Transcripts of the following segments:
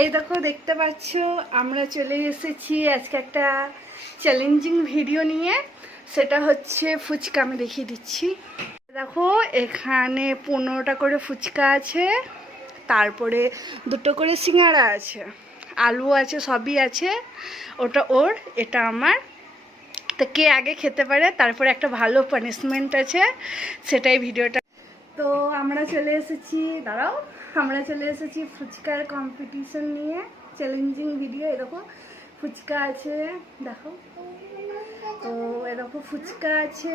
এই দেখো দেখতে পাচ্ছ আমরা চলে এসেছি আজকে একটা চ্যালেঞ্জিং ভিডিও নিয়ে। সেটা হচ্ছে ফুচকা। আমি দেখিয়ে দিচ্ছি। দেখো এখানে 15টা করে ফুচকা আছে, তারপরে 2টো করে সিঙ্গাড়া আছে, আলু আছে, সবই আছে। ওটা ওর, এটা আমার। তো কে আগে খেতে পারে তারপরে একটা ভালো পানিশমেন্ট আছে, সেটাই ভিডিওটা। তো আমরা চলে এসেছি, দাঁড়াও, আমরা চলে এসেছি ফুচকার কম্পিটিশন নিয়ে, চ্যালেঞ্জিং ভিডিও। এরকম ফুচকা আছে, দেখো। তো এরকম ফুচকা আছে,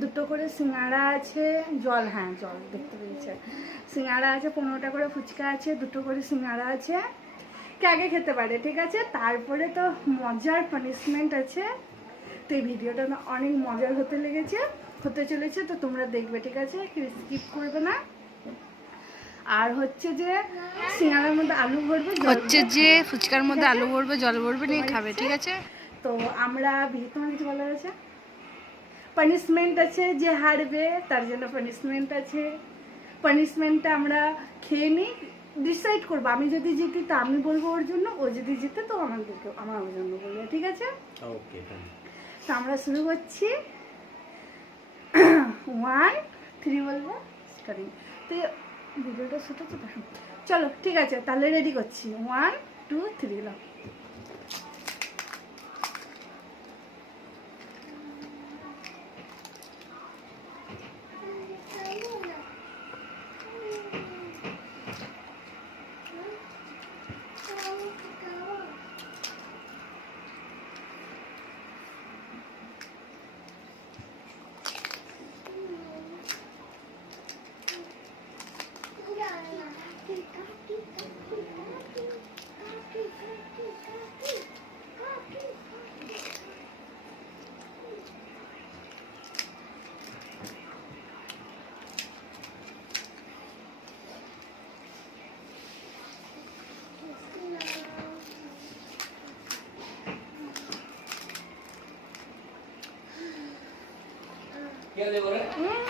2টো করে সিঙ্গাড়া আছে, জল, হ্যাঁ জল দেখতে পেয়েছে। সিঙ্গাড়া আছে, 15টা করে ফুচকা আছে, 2টো করে সিঙ্গাড়া আছে। কে আগে খেতে পারে, ঠিক আছে। তারপরে তো মজার পানিশমেন্ট আছে। তো এই ভিডিওটা না অনেক মজার হতে চলেছে, তো তোমরা দেখবে, ঠিক আছে, স্কিপ করবে না। আর হচ্ছে যে সিঙ্গাড়ার মধ্যে আলু ভরবে, হচ্ছে যে ফুচকার মধ্যে আলু ভরবে, জল ভরবে, নিয়ে খাবে, ঠিক আছে। তো আমরা তোমার কিছু বলার আছে? পানিশমেন্ট আছে, যে হারবে তার জন্য পানিশমেন্ট আছে। পানিশমেন্টটা আমরা খেয়ে নিই, ডিসাইড করবো। আমি যদি জিতি তো আমি বলবো ওর জন্য, ও যদি জিতে তো আমার জন্য বলবে, ঠিক আছে। ওকে, তো আমরা শুরু করছি। 1 3 বলবো, স্টার্টিং। তো ভিডিওটা শুট হচ্ছে, দেখো। চলো ঠিক আছে, তাহলে রেডি করছি। 1 2 3 লাও।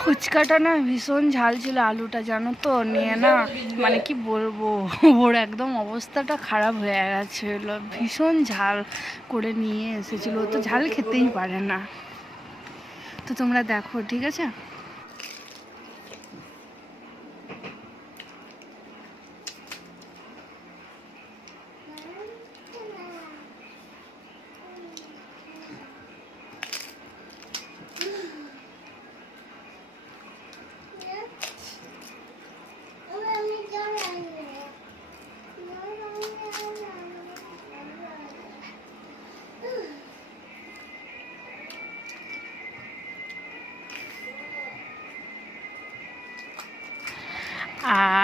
ফুচকাটা না ভীষণ ঝাল ছিল, আলুটা জানো তো, নিয়ে না মানে কি বলবো, ওর একদম অবস্থাটা খারাপ হয়ে গেছিল। ভীষণ ঝাল করে নিয়ে এসেছিল, ও তো ঝাল খেতেই পারে না। তো তোমরা দেখো, ঠিক আছে।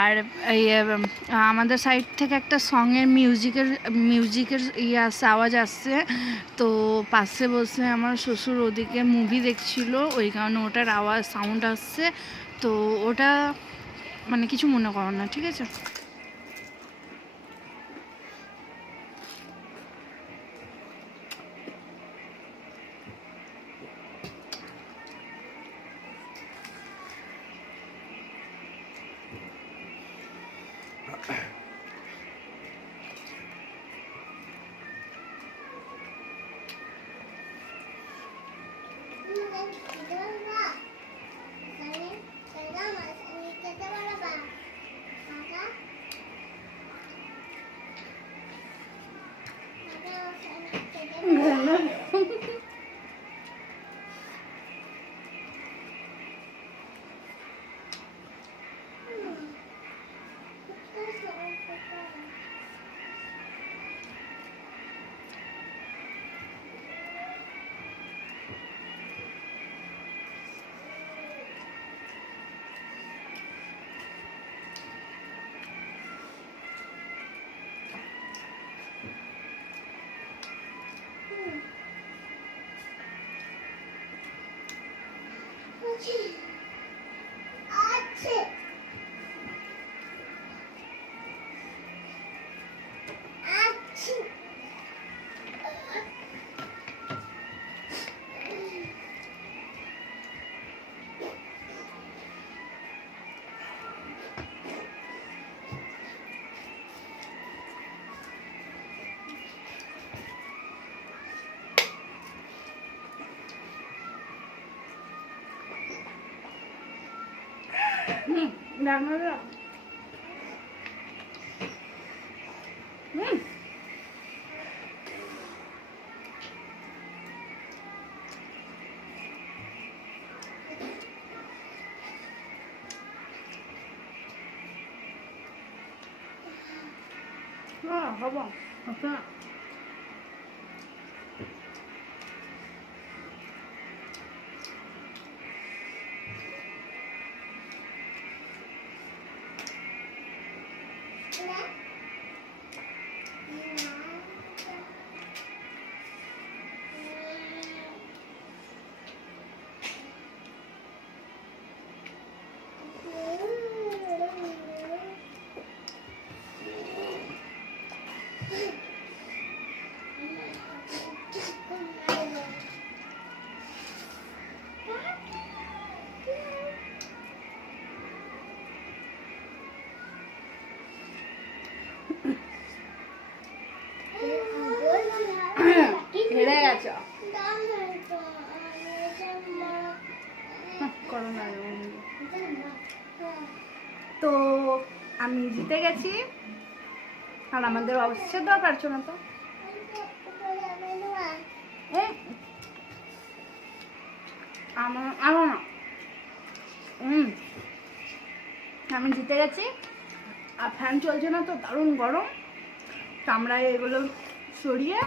আর আমাদের সাইড থেকে একটা সঙের মিউজিকের আওয়াজ আসছে। তো পাশে বসে আমার শ্বশুর ওদিকে মুভি দেখছিল, ওই কারণে ওটার সাউন্ড আসছে। তো ওটা মানে কিছু মনে করো না, ঠিক আছে। রান্নাটা হব আচ্ছা হেরে গেছ করোনা তো আমি জিতে গেছি আর আমাদের অবশ্যই দেওয়া পারছো না তো আমি জিতে গেছি আর ফ্যান চলছে না তো দারুণ গরম তো আমরা এগুলো সরিয়ে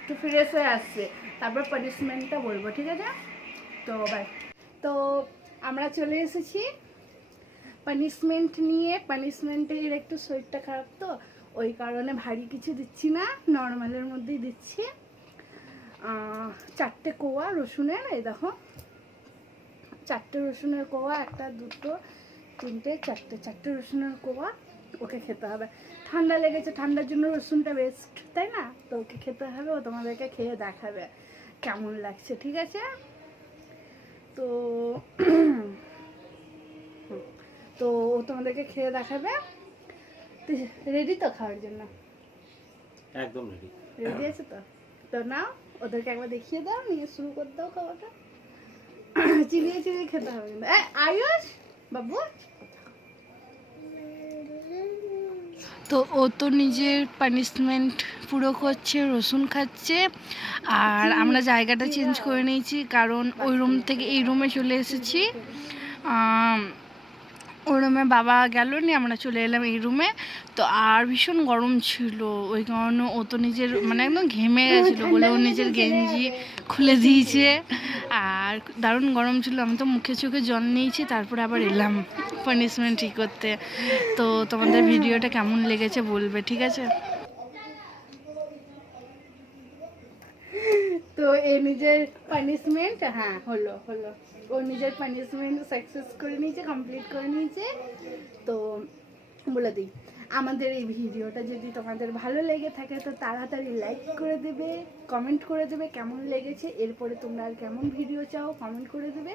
একটু ফ্রেশ হয়ে আসছে তারপর পানিশমেন্টটা বলবো ঠিক আছে তো বাই তো আমরা চলে এসেছি পানিশমেন্ট নিয়ে পানিশমেন্টের একটু শরীরটা খারাপ তো ওই কারণে ভারী কিছু দিচ্ছি না নর্মালের মধ্যেই দিচ্ছি 4টে কোয়া রসুনের এই দেখো 4টে রসুনের কোয়া 1 2 3 4টে রসুনের কোয়া ওকে খেতে হবে ঠান্ডা লেগেছে ঠান্ডার জন্য রসুনটা বেস্ট তাই না তো ওকে খেতে হবে ও তোমাদেরকে খেয়ে দেখাবে কেমন লাগছে ঠিক আছে তো তো ও তোমাদেরকে খেয়ে দেখাবে রেডি তো খাওয়ার জন্য একদম রেডি রেডি আছে তো তো নাও ওদেরকে একবার দেখিয়ে দাও নিয়ে শুরু করে দাও খাওয়াটা চিবিয়ে চিবিয়ে খেতে হবে কিন্তু আয়ুষ বাবু তো ও তো নিজের পানিশমেন্ট পুরো করছে রসুন খাচ্ছে আর আমরা জায়গাটা চেঞ্জ করে নিয়েছি কারণ ওই রুম থেকে এই রুমে চলে এসেছি ওই রুমে বাবা গেল নি আমরা চলে এলাম এই রুমে তো আর ভীষণ গরম ছিল ওই কারণে ও তো নিজের মানে একদম ঘেমে গেছিলো বলে ও নিজের গেঞ্জি খুলে দিয়েছে আর দারুণ গরম ছিল আমি তো মুখে চোখে জল নিয়েছি তারপরে আবার এলাম পানিশমেন্ট ঠিক করতে তো তোমাদের ভিডিওটা কেমন লেগেছে বলবে ঠিক আছে তো এ নিজের পানিশমেন্ট হ্যাঁ হলো ও নিজের পানিশমেন্ট সাকসেস করে নিয়েছে কমপ্লিট করে নিয়েছে তো বলে দিই আমাদের এই ভিডিওটা যদি তোমাদের ভালো লেগে থাকে তো তাড়াতাড়ি লাইক করে দেবে কমেন্ট করে দেবে কেমন লেগেছে এরপরে তোমরা আর কেমন ভিডিও চাও কমেন্ট করে দেবে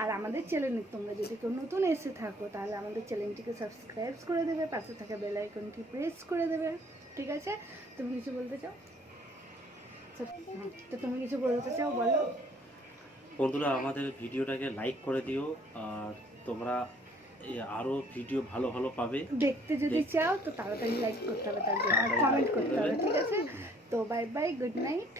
আর আমাদের চ্যানেলে তোমরা যদি কেউ নতুন এসে থাকো তাহলে আমাদের চ্যানেলটিকে সাবস্ক্রাইব করে দেবে পাশে থাকা বেল আইকনটি প্রেস করে দেবে ঠিক আছে তুমি কিছু বলতে চাও তো তুমি কিছু বলতে চাও বলো বন্ধুরা আমাদের ভিডিওটাকে লাইক করে দিও আর তোমরা আরো ভিডিও ভালো ভালো পাবে দেখতে যদি চাও তো তাড়াতাড়ি লাইক করতে হবে তার জন্য আর কমেন্ট করতে হবে ঠিক আছে তো বাই বাই গুড নাইট